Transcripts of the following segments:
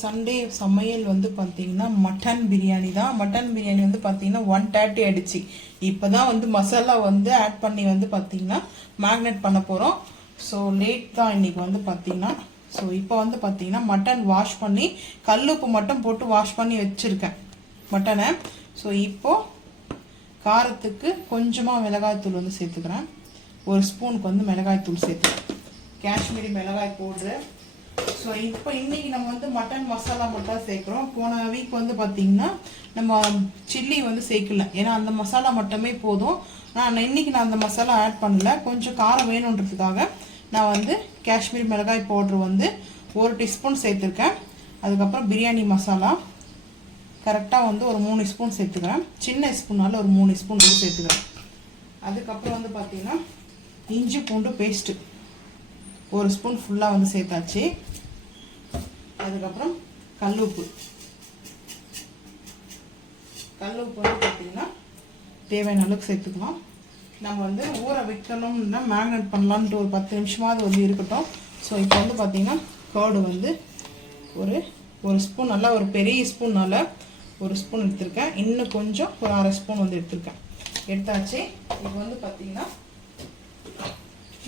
Sunday சமையல் வந்து பார்த்தீங்கன்னா மட்டன் பிரியாணி தான். மட்டன் பிரியாணி வந்து பார்த்தீங்கன்னா 130 ஆயிடுச்சு. இப்போ தான் வந்து மசாலா வந்து ஆட் பண்ணி வந்து பார்த்தீங்கன்னா மேக்னேட் பண்ண போகிறோம். ஸோ லேட் தான் இன்னைக்கு வந்து பார்த்தீங்கன்னா. ஸோ இப்போ வந்து பார்த்தீங்கன்னா மட்டன் வாஷ் பண்ணி கல்லுப்பு மட்டும் போட்டு வாஷ் பண்ணி வச்சுருக்கேன் மட்டனை. ஸோ இப்போது காரத்துக்கு கொஞ்சமாக மிளகாய்த்தூள் வந்து சேர்த்துக்கிறேன். ஒரு ஸ்பூனுக்கு வந்து மிளகாய்த்தூள் சேர்த்துக்கிறேன், காஷ்மீரி மிளகாய் பவுட்ரு. ஸோ இப்போ இன்னைக்கு நம்ம வந்து மட்டன் மசாலா மட்டும் சேர்க்குறோம். போன வீக் வந்து பார்த்தீங்கன்னா நம்ம சில்லி வந்து சேர்க்கல, ஏன்னா அந்த மசாலா மட்டுமே போதும். இன்னைக்கு நான் அந்த மசாலா ஆட் பண்ணல, கொஞ்சம் காரம் வேணுன்றதுக்காக நான் வந்து காஷ்மீரி மிளகாய் பவுட்ரு வந்து 1 டீஸ்பூன் சேர்த்துருக்கேன். அதுக்கப்புறம் பிரியாணி மசாலா கரெக்டாக வந்து ஒரு 3 ஸ்பூன் சேர்த்துக்கிறேன். சின்ன ஸ்பூனால் ஒரு 3 ஸ்பூன் வந்து சேர்த்துக்கிறேன். அதுக்கப்புறம் வந்து பார்த்தீங்கன்னா இஞ்சி பூண்டு பேஸ்ட்டு 1 ஸ்பூன் ஃபுல்லாக வந்து சேர்த்தாச்சு. அதுக்கப்புறம் கல்லுப்பு வந்து பார்த்தீங்கன்னா தேவையான அளவுக்கு சேர்த்துக்கலாம். நம்ம வந்து ஊற வைக்கணும்னா மேக்னேட் பண்ணலான்ட்டு ஒரு 10 நிமிஷமாவது வந்து இருக்கட்டும். ஸோ இப்போ வந்து பார்த்தீங்கன்னா கர்டு வந்து ஒரு ஸ்பூன், நல்லா ஒரு பெரிய ஸ்பூனால் 1 ஸ்பூன் எடுத்திருக்கேன். இன்னும் கொஞ்சம் ஒரு 1/2 ஸ்பூன் வந்து எடுத்தாச்சு. இப்போ வந்து பார்த்தீங்கன்னா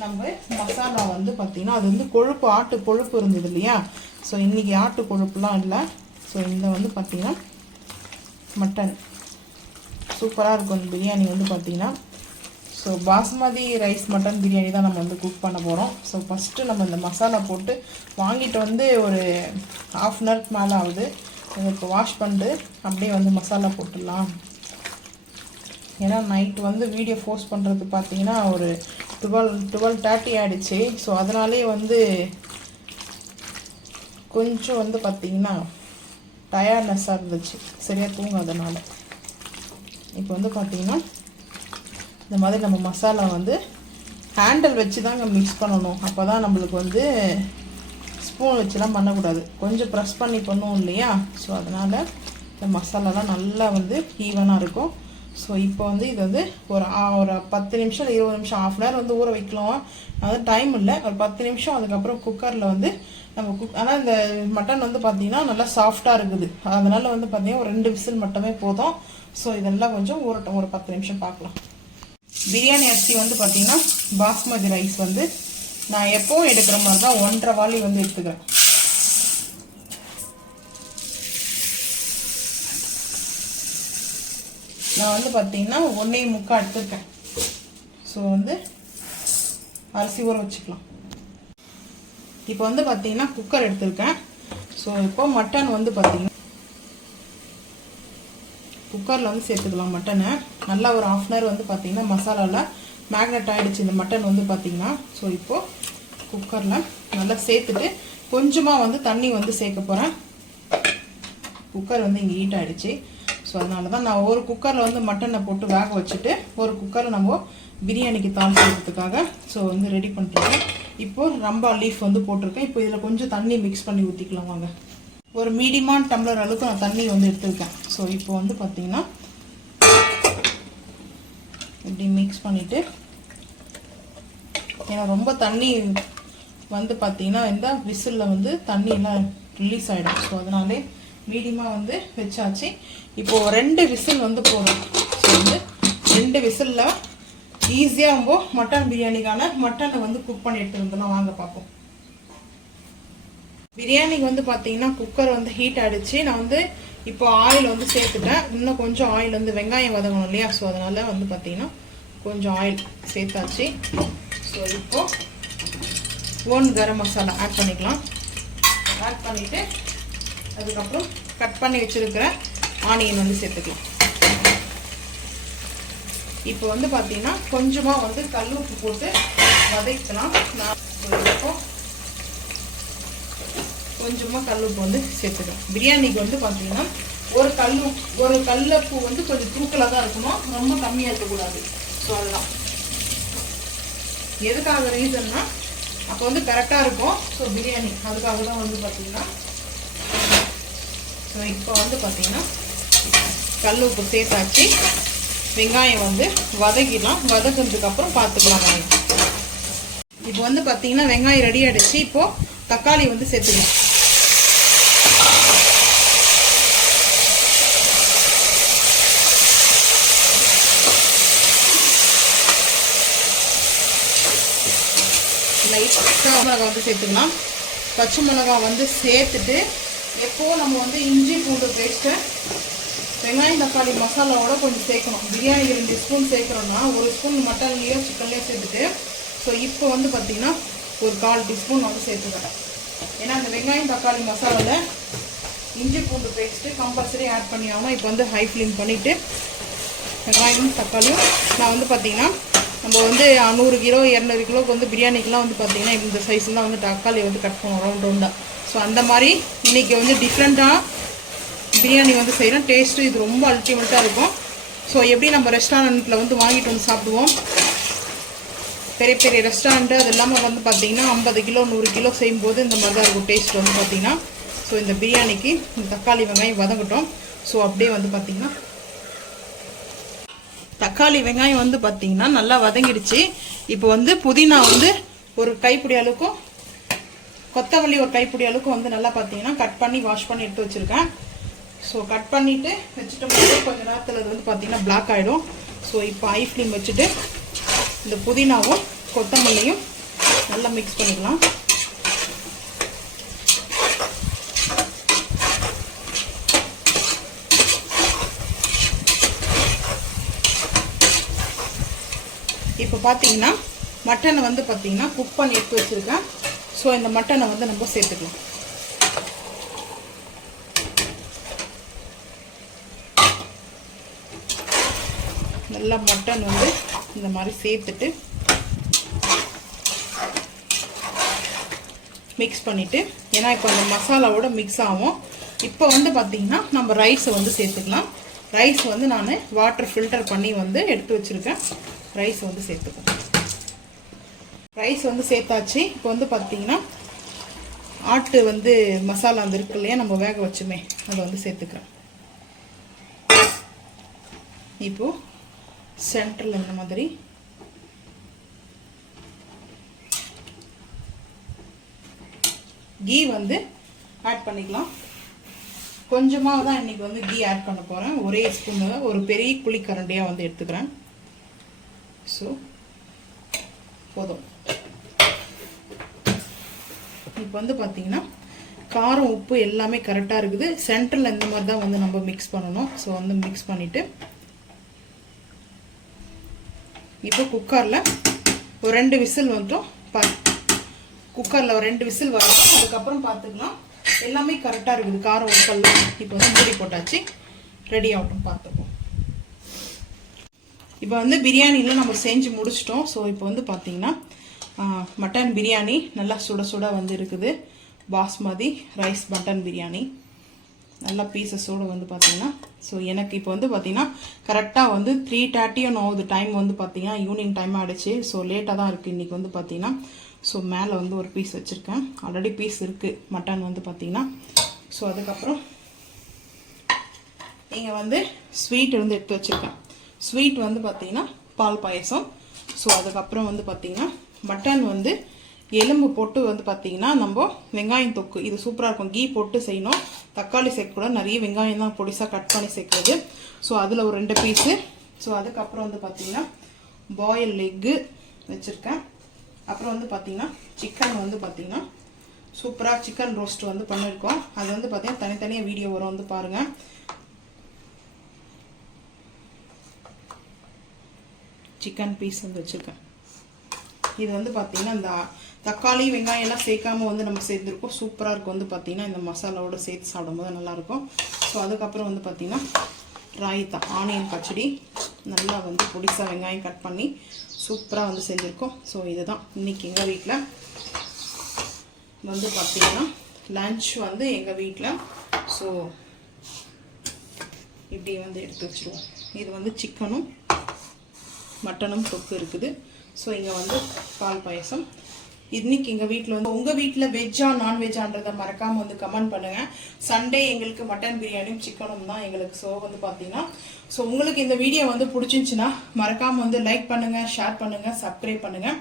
நம்ம மசாலா வந்து பார்த்தீங்கன்னா அது வந்து கொழுப்பு, ஆட்டு கொழுப்பு இருந்தது இல்லையா. ஸோ இன்றைக்கி ஆட்டு கொழுப்புலாம் இல்லை. ஸோ இந்த வந்து பார்த்தீங்கன்னா மட்டன் சூப்பராக இருக்கும் இந்த பிரியாணி வந்து பார்த்தீங்கன்னா. So basmati rice mutton biryani தான் நம்ம வந்து குக் பண்ண போகிறோம். ஸோ ஃபஸ்ட்டு நம்ம இந்த மசாலா போட்டு வாங்கிட்டு வந்து ஒரு 1/2 அன் ஹவருக்கு மேலே ஆகுது. இப்போ வாஷ் பண்ணிட்டு அப்படியே வந்து மசாலா போட்டுடலாம். ஏன்னா நைட்டு வந்து வீடியோ போஸ்ட் பண்ணுறது பார்த்தீங்கன்னா ஒரு 12:30 ஆகிடுச்சு. ஸோ அதனாலே வந்து கொஞ்சம் வந்து பார்த்திங்கன்னா டயர்ட்னஸ்ஸாக இருந்துச்சு, சரியாக தூங்காதனால. இப்போ வந்து பார்த்திங்கன்னா இந்த மாதிரி நம்ம மசாலா வந்து ஹேண்டில் வச்சு தாங்க மிக்ஸ் பண்ணணும். அப்போ தான் நம்மளுக்கு வந்து ஸ்பூன் வச்சுலாம் பண்ணக்கூடாது, கொஞ்சம் ப்ரெஸ் பண்ணி பண்ணுவோம் இல்லையா. ஸோ அதனால் இந்த மசாலாலாம் நல்லா வந்து ஈவனாக இருக்கும். ஸோ இப்போ வந்து இது வந்து ஒரு 10 நிமிஷம் 20 நிமிஷம் 1/2 அன் ஹவர் வந்து ஊற வைக்கலாம். அது டைம் இல்லை, ஒரு 10 நிமிஷம். அதுக்கப்புறம் குக்கரில் வந்து நம்ம ஆனால் இந்த மட்டன் வந்து பார்த்திங்கன்னா நல்லா சாஃப்டாக இருக்குது. அதனால் வந்து பார்த்திங்கன்னா ஒரு 2 விசில் மட்டுமே போதும். ஸோ இதெல்லாம் கொஞ்சம் ஊறட்டும், ஒரு 10 நிமிஷம் பார்க்கலாம். பிரியாணி அரிசி வந்து பார்த்திங்கன்னா பாஸ்மதி ரைஸ் வந்து நான் எப்போவும் எடுக்கிற மாதிரி தான் 1.5 வாளி வந்து எடுத்துக்கிறேன். நான் வந்து பார்த்தீங்கன்னா 1.25 எடுத்துருக்கேன். ஸோ வந்து அரிசி ஊற வச்சுக்கலாம். இப்போ வந்து பார்த்தீங்கன்னா குக்கர் எடுத்துருக்கேன். ஸோ இப்போ மட்டன் வந்து பார்த்தீங்கன்னா குக்கரில் வந்து சேர்த்துக்கலாம் மட்டனை. நல்லா ஒரு 1/2 அன் ஹவர் வந்து பார்த்தீங்கன்னா மசாலாவில் மேக்னேட் ஆகிடுச்சு இந்த மட்டன் வந்து பார்த்தீங்கன்னா. ஸோ இப்போது குக்கரில் நல்லா சேர்த்துட்டு கொஞ்சமாக வந்து தண்ணி வந்து சேர்க்க போகிறேன். குக்கர் வந்து இங்கே ஹீட் ஆகிடுச்சு. ஸோ அதனால தான் நான் ஒரு குக்கரில் வந்து மட்டனை போட்டு வேக வச்சுட்டு ஒரு குக்கரில் நம்ம பிரியாணிக்கு தாள் செய்கிறதுக்காக ஸோ வந்து ரெடி பண்ணிட்டுருக்கேன். இப்போது ரம்பா லீஃப் வந்து போட்டிருக்கேன். இப்போ இதில் கொஞ்சம் தண்ணி மிக்ஸ் பண்ணி ஊற்றிக்கலாம் வாங்க. ஒரு மீடியமான டம்ளர் அளவுக்கு நான் தண்ணி வந்து எடுத்துருக்கேன். ஸோ இப்போ வந்து பார்த்திங்கன்னா இப்படி மிக்ஸ் பண்ணிவிட்டு, ஏன்னா ரொம்ப தண்ணி வந்து பார்த்திங்கன்னா இந்த விசிலில் வந்து தண்ணியெல்லாம் ரிலீஸ் ஆகிடும். ஸோ அதனாலே மீடியமாக வந்து வச்சாச்சு. இப்போது 2 விசில் வந்து போதும். ஸோ வந்து 2 விசிலில் ஈஸியாக நம்ம மட்டன் பிரியாணிக்கான மட்டனை வந்து குக் பண்ணி எடுத்துருந்தோம். வாங்க பார்ப்போம். பிரியாணிக்கு வந்து பார்த்தீங்கன்னா குக்கர் வந்து ஹீட் ஆகிடுச்சு. நான் வந்து இப்போ ஆயில் வந்து சேர்த்துட்டேன். இன்னும் கொஞ்சம் ஆயில் வந்து வெங்காயம் வதங்கணும் இல்லையா. ஸோ அதனால் வந்து பார்த்தீங்கன்னா கொஞ்சம் ஆயில் சேர்த்தாச்சு. ஸோ இப்போது 1 கரம் மசாலா ஆட் பண்ணிக்கலாம். ஆட் பண்ணிவிட்டு அதுக்கப்புறம் கட் பண்ணி வச்சுருக்கிற ஆனியன் வந்து சேர்த்துக்கலாம். இப்போ வந்து பார்த்தீங்கன்னா கொஞ்சமாக வந்து கல் உப்பு போட்டு வதக்கலாம். நான் இப்போ கொஞ்சமாக கல் உப்பு வந்து சேர்த்துக்கலாம். பிரியாணிக்கு வந்து பார்த்தீங்கன்னா ஒரு கல்லுப்பு வந்து கொஞ்சம் தூக்கலாக தான் இருக்கணும், ரொம்ப கம்மியாக இருக்கக்கூடாது. ஸோ அதுதான் எதுக்காக ரீசன்னா அப்போ வந்து கரெக்டாக இருக்கும். ஸோ பிரியாணி அதுக்காக தான் வந்து பார்த்தீங்கன்னா. ஸோ இப்போ வந்து பார்த்தீங்கன்னா கல் உப்பு சேர்த்தாச்சு. வெங்காயம் வந்து வதக்கிடலாம். வதக்கினதுக்கப்புறம் பார்த்துக்கலாம். இப்போ வந்து பார்த்தீங்கன்னா வெங்காயம் ரெடி ஆகிடுச்சு. இப்போது தக்காளி வந்து சேர்த்துக்கலாம். மிளகாய் வந்து சேர்த்துக்கலாம். பச்சை மிளகாய் வந்து சேர்த்துட்டு எப்போது நம்ம வந்து இஞ்சி பூண்டு பேஸ்ட்டு வெங்காயம் தக்காளி மசாலாவோட கொஞ்சம் சேர்க்கணும். பிரியாணிக்கு 2 ஸ்பூன் சேர்க்குறோன்னா 1 ஸ்பூன் மட்டன்லேயோ சிக்கன்லேயோ சேர்த்துட்டு ஸோ இப்போ வந்து பார்த்திங்கன்னா ஒரு 1/4 டீஸ்பூன் வந்து சேர்த்துக்கிறேன். ஏன்னா அந்த வெங்காயம் தக்காளி மசாலாவில் இஞ்சி பூண்டு பேஸ்ட்டு கம்பல்சரி ஆட் பண்ணி ஆகணும். இப்போ வந்து ஹை ஃப்ளேம் பண்ணிவிட்டு வெங்காயம் தக்காளியும் நான் வந்து பார்த்திங்கன்னா நம்ம வந்து 100 கிலோ 200 கிலோக்கு வந்து பிரியாணிக்கெலாம் வந்து பார்த்திங்கன்னா இந்த சைஸில் தான் வந்து தக்காளி வந்து கட் பண்ணுவோம் ரவுண்டாக. ஸோ அந்த மாதிரி இன்றைக்கி வந்து டிஃப்ரெண்ட்டாக பிரியாணி வந்து செய்கிறோம். டேஸ்ட்டு இது ரொம்ப அல்டிமேட்டாக இருக்கும். ஸோ எப்படி நம்ம ரெஸ்டாரண்ட்டில் வந்து வாங்கிட்டு வந்து சாப்பிடுவோம், பெரிய பெரிய ரெஸ்டாரண்ட்டு அது இல்லாமல் வந்து பார்த்திங்கன்னா 50 கிலோ 100 கிலோ செய்யும்போது இந்த மாதிரி தான் இருக்கும் டேஸ்ட் வந்து பார்த்திங்கன்னா. ஸோ இந்த பிரியாணிக்கு இந்த தக்காளி வெங்காயம் வதங்கட்டும். ஸோ அப்படியே வந்து பார்த்திங்கன்னா தக்காளி வெங்காயம் வந்து பார்த்திங்கன்னா நல்லா வதங்கிடுச்சு. இப்போ வந்து புதினா வந்து ஒரு கைப்பிடி அளவுக்கும் கொத்தமல்லி ஒரு கைப்பிடி அளவுக்கு வந்து நல்லா பார்த்திங்கன்னா கட் பண்ணி வாஷ் பண்ணி எடுத்து வச்சுருக்கேன். ஸோ கட் பண்ணிவிட்டு வச்சுட்டு போது கொஞ்சம் நேரத்தில் அது வந்து பார்த்திங்கன்னா பிளாக் ஆகிடும். ஸோ இப்போ ஹை ஃப்ளேம் வச்சுட்டு இந்த புதினாவும் கொத்தமல்லியும் நல்லா மிக்ஸ் பண்ணிக்கலாம். இப்போ பார்த்தீங்கன்னா மட்டனை வந்து பார்த்திங்கன்னா குக் பண்ணி எடுத்து வச்சுருக்கேன். ஸோ இந்த மட்டனை வந்து நம்ம சேர்த்துக்கலாம். நல்லா மட்டன் வந்து இந்த மாதிரி சேர்த்துட்டு மிக்ஸ் பண்ணிவிட்டு, ஏன்னா இப்போ அந்த மசாலாவோட மிக்ஸ் ஆகும். இப்போ வந்து பார்த்திங்கன்னா நம்ம ரைஸை வந்து சேர்த்துக்கலாம். ரைஸ் வந்து நான் வாட்டர் ஃபில்டர் பண்ணி வந்து எடுத்து வச்சுருக்கேன். ரைஸ் வந்து சேர்த்துக்கோம். ரைஸ் வந்து சேர்த்தாச்சு. இப்போ வந்து பார்த்திங்கன்னா ஆட்டு வந்து மசாலா அந்த இருக்கு இல்லையா நம்ம வேக வச்சுமே அதை வந்து சேர்த்துக்கிறேன். இப்போது சென்டரில் இந்த மாதிரி கீ வந்து ஆட் பண்ணிக்கலாம். கொஞ்சமாக தான் இன்றைக்கி வந்து கீ ஆட் பண்ண போகிறேன். ஒரே ஸ்பூனில் ஒரு பெரிய குழிக்கரண்டியாக வந்து எடுத்துக்கிறேன். ஸோ போதும். இப்போ வந்து பார்த்திங்கன்னா காரம் உப்பு எல்லாமே கரெக்டாக இருக்குது. சென்டரில் இந்த மாதிரி தான் வந்து நம்ம மிக்ஸ் பண்ணணும். ஸோ வந்து மிக்ஸ் பண்ணிவிட்டு இப்போ குக்கரில் ஒரு 2 விசில் வந்துட்டோம். குக்கரில் ஒரு 2 விசில் வரட்டும். அதுக்கப்புறம் பார்த்துக்கலாம். எல்லாமே கரெக்டாக இருக்குது காரம் உப்பெல்லாம். இப்போ வந்து மூடி போட்டாச்சு. ரெடி ஆகட்டும் பார்த்துப்போம். இப்போ வந்து பிரியாணியில் நம்ம செஞ்சு முடிச்சிட்டோம். ஸோ இப்போ வந்து பார்த்திங்கன்னா மட்டன் பிரியாணி நல்லா சுட சுட வந்து இருக்குது. பாஸ்மதி ரைஸ் மட்டன் பிரியாணி நல்லா பீசஸோடு வந்து பார்த்திங்கன்னா. ஸோ எனக்கு இப்போ வந்து பார்த்திங்கன்னா கரெக்டாக வந்து 3:30 ஆகுது. டைம் வந்து பார்த்திங்கன்னா ஈவினிங் டைம் ஆகிடுச்சு. ஸோ லேட்டாக தான் இருக்குது இன்றைக்கி வந்து பார்த்திங்கன்னா. ஸோ மேலே வந்து ஒரு பீஸ் வச்சுருக்கேன். ஆல்ரெடி பீஸ் இருக்குது மட்டன் வந்து பார்த்திங்கன்னா. ஸோ அதுக்கப்புறம் இங்கே வந்து ஸ்வீட் வந்து எடுத்து வச்சுருக்கேன். ஸ்வீட் வந்து பார்த்திங்கன்னா பால் பாயசம். ஸோ அதுக்கப்புறம் வந்து பார்த்திங்கன்னா மட்டன் வந்து எலும்பு போட்டு வந்து பார்த்திங்கன்னா நம்ம வெங்காயம் தொக்கு இது சூப்பராக இருக்கும். கீ போட்டு செய்யணும். தக்காளி சேர்க்கக்கூடாது. நிறைய வெங்காயம் தான் பொடிசாக கட் பண்ணி சேர்க்குறது. ஸோ அதில் ஒரு 2 பீஸு. ஸோ அதுக்கப்புறம் வந்து பார்த்திங்கன்னா பாயில் எக்கு வச்சுருக்கேன். அப்புறம் வந்து பார்த்திங்கன்னா சிக்கன் வந்து பார்த்திங்கன்னா சூப்பராக சிக்கன் ரோஸ்ட் வந்து பண்ணியிருக்கோம். அது வந்து பார்த்திங்கன்னா தனித்தனியாக வீடியோ வரும் வந்து பாருங்கள். சிக்கன் பீஸ் வந்து வச்சுருக்கேன். இது வந்து பார்த்திங்கன்னா இந்த தக்காளி வெங்காயம் எல்லாம் சேர்க்காம வந்து நம்ம சேர்த்துருக்கோம். சூப்பராக இருக்கும் வந்து பார்த்திங்கன்னா இந்த மசாலாவோட சேர்த்து சாப்பிடும்போது நல்லாயிருக்கும். ஸோ அதுக்கப்புறம் வந்து பார்த்திங்கன்னா ராய்த்தா ஆனியன் பச்சடி நல்லா வந்து பொடிசாக வெங்காயம் கட் பண்ணி சூப்பராக வந்து செஞ்சுருக்கோம். ஸோ இதுதான் இன்றைக்கி எங்கள் வீட்டில் வந்து பார்த்திங்கன்னா லன்ச் வந்து எங்கள் வீட்டில். ஸோ இப்படி வந்து எடுத்து வச்சுருவோம். இது வந்து சிக்கனும் மட்டனும் தொக்கு இருக்குது. ஸோ இங்கே வந்து பால் பாயசம். இன்னைக்கு எங்கள் வீட்டில் வந்து உங்கள் வீட்டில் வெஜ்ஜா நான்வெஜ்ஜான்றதை மறக்காமல் வந்து கமெண்ட் பண்ணுங்கள். சண்டே எங்களுக்கு மட்டன் பிரியாணியும் சிக்கனும் தான் எங்களுக்கு. ஸோ வந்து பார்த்தீங்கன்னா ஸோ உங்களுக்கு இந்த வீடியோ வந்து பிடிச்சிருந்துச்சின்னா மறக்காமல் வந்து லைக் பண்ணுங்கள், ஷேர் பண்ணுங்கள், சப்ஸ்கிரைப் பண்ணுங்கள்,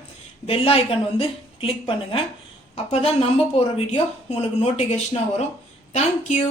பெல் ஐக்கான் வந்து கிளிக் பண்ணுங்கள். அப்போ தான் நம்ம போகிற வீடியோ உங்களுக்கு நோட்டிஃபிகேஷனாக வரும். தேங்க்யூ.